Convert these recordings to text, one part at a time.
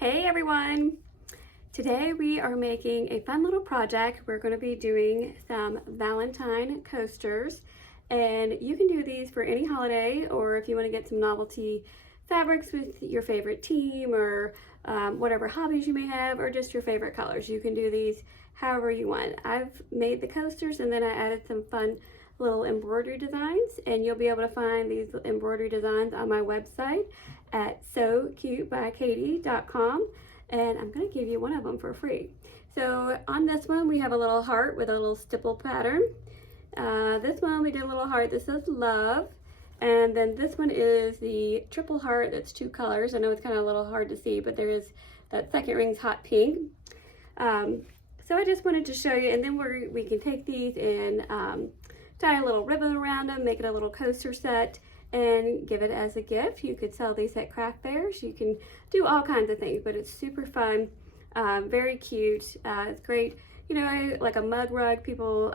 Hey everyone! Today we are making a fun little project. We're going to be doing some Valentine coasters, and you can do these for any holiday, or if you want to get some novelty fabrics with your favorite team, or whatever hobbies you may have, or just your favorite colors. You can do these however you want. I've made the coasters and then I added some fun little embroidery designs, and you'll be able to find these embroidery designs on my website at SoCuteByKatie.com, and I'm going to give you one of them for free. So on this one we have a little heart with a little stipple pattern. This one we did a little heart that says love, and then this one is the triple heart that's two colors. I know it's kind of a little hard to see, but there is that second ring's hot pink. So I just wanted to show you, and then we can take these and tie a little ribbon around them, make it a little coaster set, and give it as a gift. You could sell these at craft fairs. You can do all kinds of things, but it's super fun, very cute. It's great, you know, like a mug rug. People,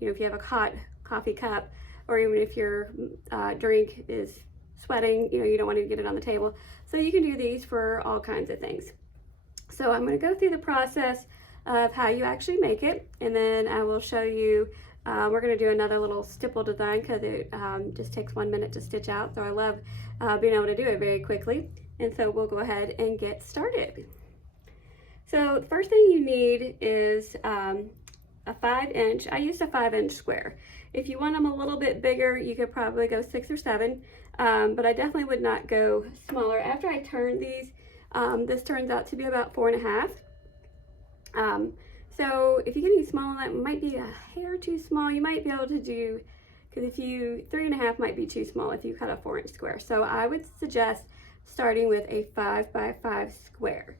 you know, if you have a hot coffee cup, or even if your drink is sweating, you know, you don't want to get it on the table. So you can do these for all kinds of things. So I'm going to go through the process of how you actually make it, and then I will show you. We're going to do another little stipple design because it just takes 1 minute to stitch out. So I love being able to do it very quickly. And so we'll go ahead and get started. So the first thing you need is a 5-inch. I used a 5-inch square. If you want them a little bit bigger, you could probably go 6 or 7. But I definitely would not go smaller. After I turn these, this turns out to be about 4.5. So if you get any smaller, that might be a hair too small. You might be able to do, because if you, 3.5 might be too small if you cut a 4-inch square. So I would suggest starting with a 5 by 5 square.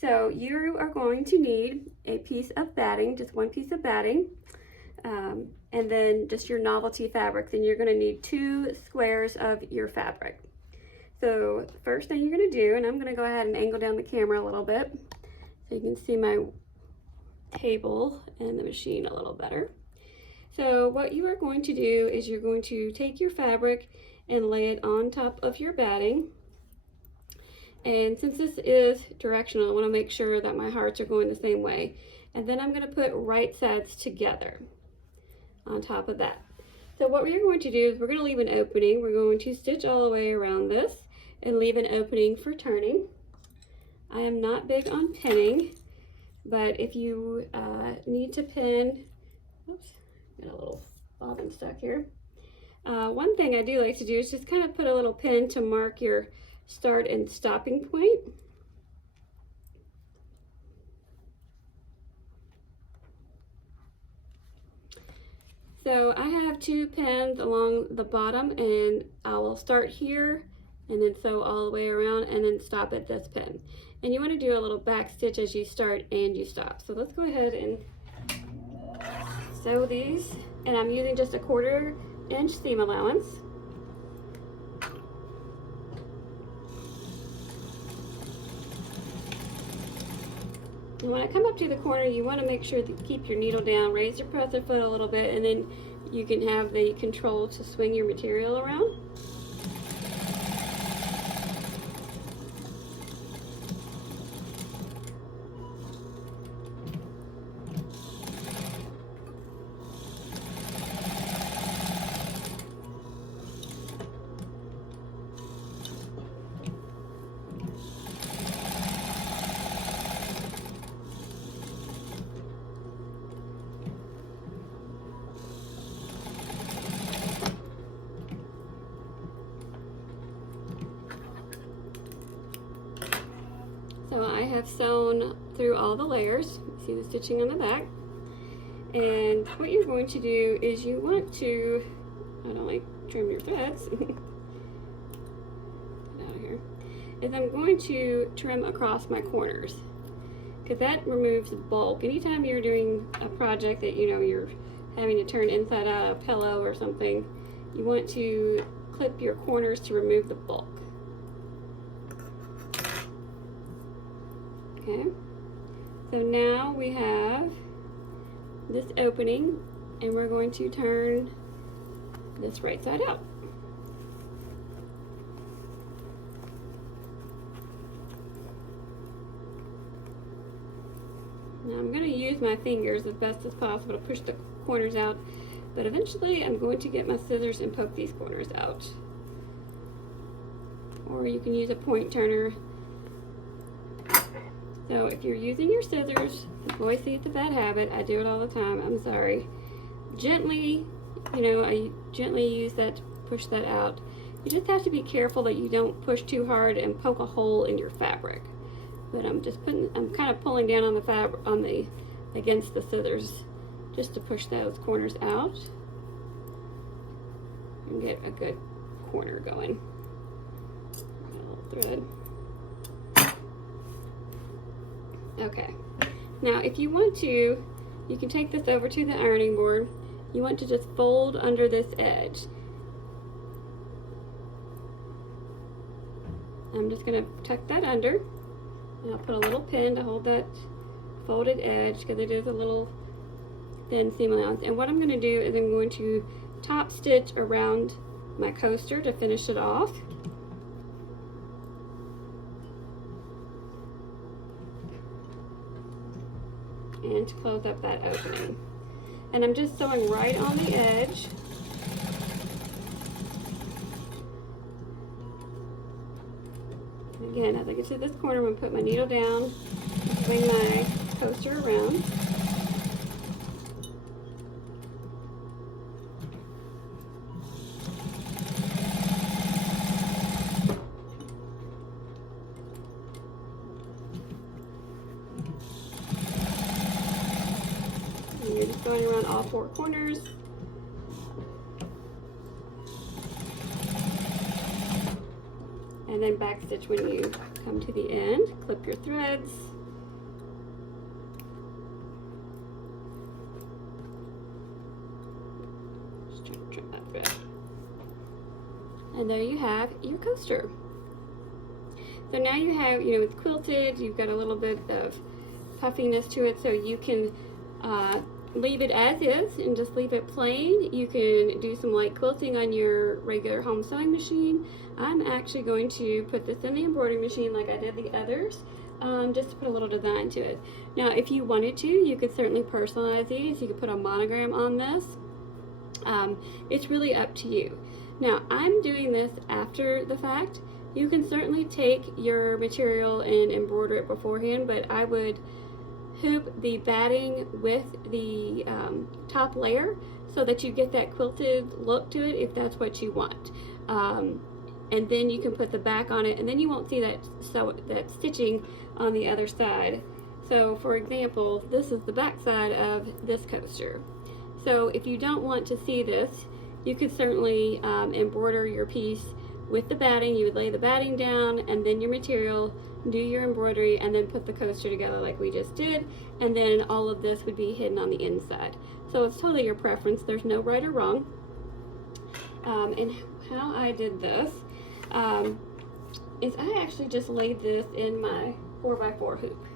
So you are going to need a piece of batting, just one piece of batting, and then just your novelty fabrics, and you're going to need 2 squares of your fabric. So the first thing you're going to do, and I'm going to go ahead and angle down the camera a little bit so you can see my table and the machine a little better. So what you are going to do is you're going to take your fabric and lay it on top of your batting. And since this is directional, I want to make sure that my hearts are going the same way. And then I'm going to put right sides together on top of that. So what we're going to do is we're going to leave an opening. We're going to stitch all the way around this and leave an opening for turning. I am not big on pinning, but if you need to pin, oops, got a little bobbin stuck here. One thing I do like to do is just kind of put a little pin to mark your start and stopping point. So I have 2 pins along the bottom, and I will start here and then sew all the way around and then stop at this pin. And you want to do a little back stitch as you start and you stop. So let's go ahead and sew these, and I'm using just a 1/4 inch seam allowance. And when I come up to the corner, you want to make sure to keep your needle down, raise your presser foot a little bit, and then you can have the control to swing your material around. So I have sewn through all the layers. See the stitching on the back. And what you're going to do is you want to, I don't like trim your threads. Get out of here. Is I'm going to trim across my corners, because that removes bulk. Anytime you're doing a project that you know you're having to turn inside out a pillow or something, you want to clip your corners to remove the bulk. Okay, so now we have this opening, and we're going to turn this right side out. Now I'm going to use my fingers as best as possible to push the corners out, but eventually I'm going to get my scissors and poke these corners out. Or you can use a point turner. So if you're using your scissors, boy, see, it's a bad habit. I do it all the time. I'm sorry. Gently, I gently use that to push that out. You just have to be careful that you don't push too hard and poke a hole in your fabric. But I'm kind of pulling down on the fabric, against the scissors, just to push those corners out and get a good corner going. A little thread. Okay. Now, if you want to, you can take this over to the ironing board. You want to just fold under this edge. I'm just going to tuck that under, and I'll put a little pin to hold that folded edge because it is a little thin seam allowance. And what I'm going to do is I'm going to top stitch around my coaster to finish it off. And to close up that opening. And I'm just sewing right on the edge. And again, as I get to this corner, I'm going to put my needle down, swing my coaster around. And you're just going around all four corners. And then back stitch when you come to the end. Clip your threads. Just trying to trim that thread. And there you have your coaster. So now you have, it's quilted, you've got a little bit of puffiness to it, so you can leave it as is and just leave it plain. You can do some light quilting on your regular home sewing machine. I'm actually going to put this in the embroidery machine like I did the others, just to put a little design to it. Now, if you wanted to, you could certainly personalize these. You could put a monogram on this. It's really up to you. Now, I'm doing this after the fact. You can certainly take your material and embroider it beforehand, but I would hoop the batting with the top layer so that you get that quilted look to it if that's what you want. And then you can put the back on it, and then you won't see that stitching on the other side. So for example, this is the back side of this coaster. So if you don't want to see this, you could certainly embroider your piece with the batting. You would lay the batting down and then your material, do your embroidery, and then put the coaster together like we just did, and then all of this would be hidden on the inside. So it's totally your preference. There's no right or wrong. And how I did this is I actually just laid this in my 4x4 hoop.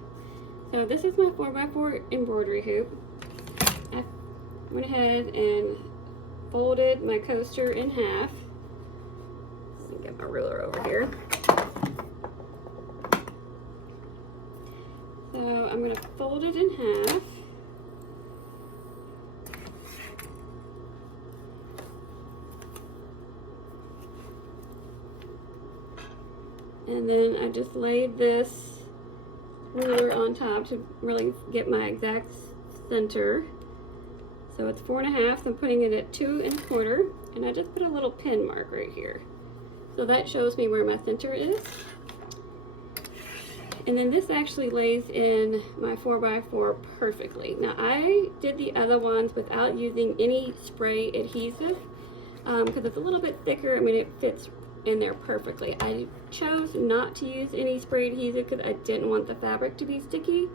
So this is my 4x4 embroidery hoop. I went ahead and folded my coaster in half. Let me get my ruler over here. So I'm going to fold it in half. And then I just laid this ruler on top to really get my exact center. So it's 4.5, so I'm putting it at 2 1/4, and I just put a little pin mark right here. So that shows me where my center is. And then this actually lays in my 4x4 perfectly. Now I did the other ones without using any spray adhesive because it's a little bit thicker. I mean, it fits in there perfectly. I chose not to use any spray adhesive because I didn't want the fabric to be sticky.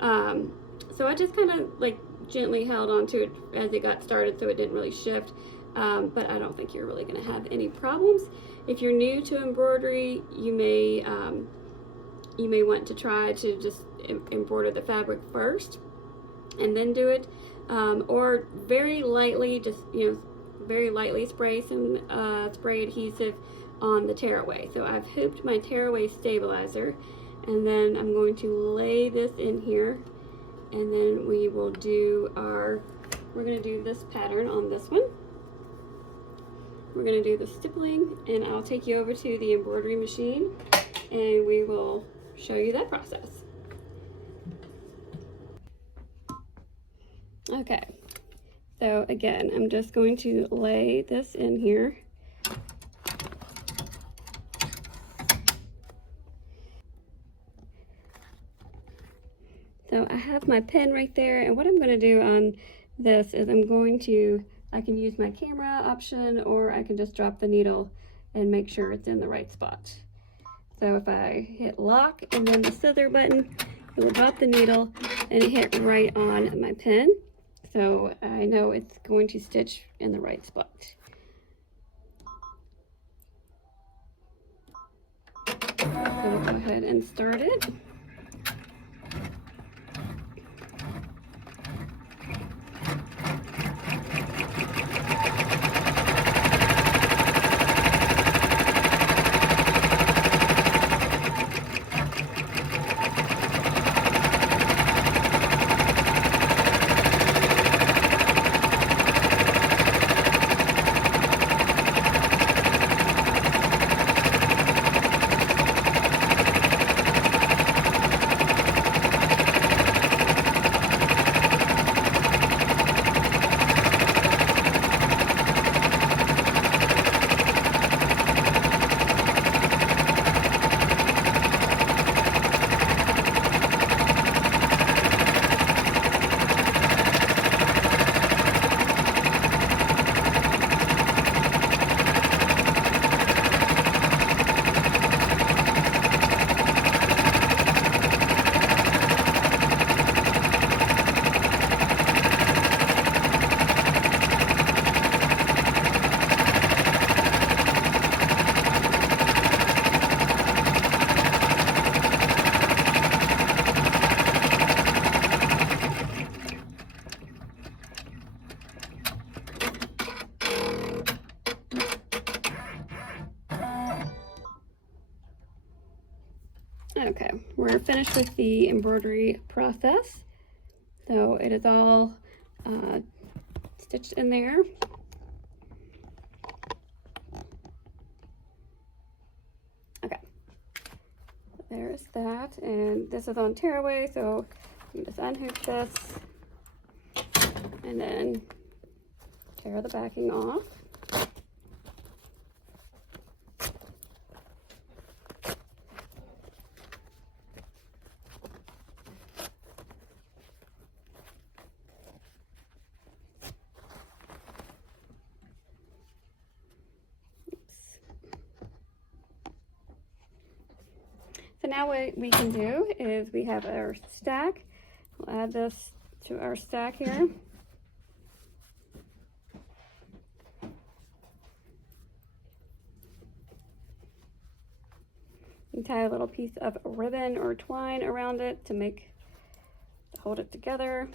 So I just kind of like gently held onto it as it got started so it didn't really shift. But I don't think you're really going to have any problems. If you're new to embroidery, you may want to try to just embroider the fabric first and then do it, or very lightly, just very lightly spray some spray adhesive on the tearaway. So I've hooped my tearaway stabilizer, and then I'm going to lay this in here and then we will do we're gonna do this pattern on this one. We're gonna do the stippling, and I'll take you over to the embroidery machine and we will show you that process. Okay, so again, I'm just going to lay this in here. So I have my pen right there, and what I'm going to do on this is I can use my camera option, or I can just drop the needle and make sure it's in the right spot. So if I hit lock and then the scissor button, it will drop the needle and it hit right on my pen. So I know it's going to stitch in the right spot. So we'll go ahead and start it. Okay, we're finished with the embroidery process. So it is all stitched in there. Okay, there's that, and this is on tearaway, so you just unhook this and then tear the backing off. So now what we can do is we have our stack. We'll add this to our stack here. You tie a little piece of ribbon or twine around it to hold it together.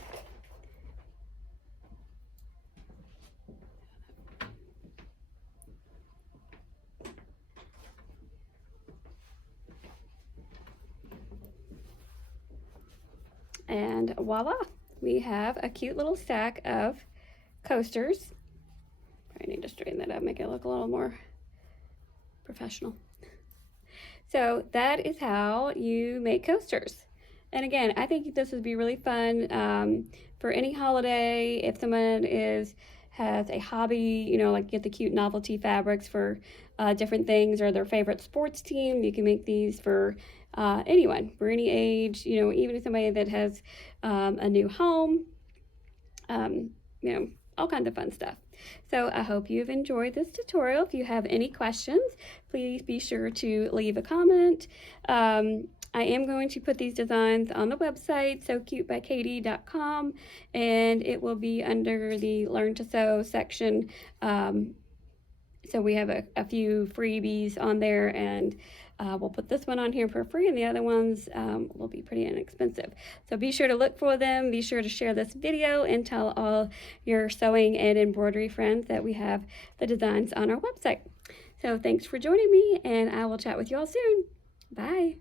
And voila, we have a cute little stack of coasters. I need to straighten that up, make it look a little more professional. So that is how you make coasters. And again, I think this would be really fun for any holiday. If someone has a hobby, you know, like get the cute novelty fabrics for different things, or their favorite sports team, you can make these for anyone, for any age, you know, even somebody that has a new home, you know, all kinds of fun stuff. So I hope you've enjoyed this tutorial. If you have any questions, please be sure to leave a comment. I am going to put these designs on the website, SewCuteByKatie.com, and it will be under the Learn to Sew section. So we have a few freebies on there, and we'll put this one on here for free, and the other ones will be pretty inexpensive. So be sure to look for them. Be sure to share this video and tell all your sewing and embroidery friends that we have the designs on our website. So thanks for joining me, and I will chat with you all soon. Bye.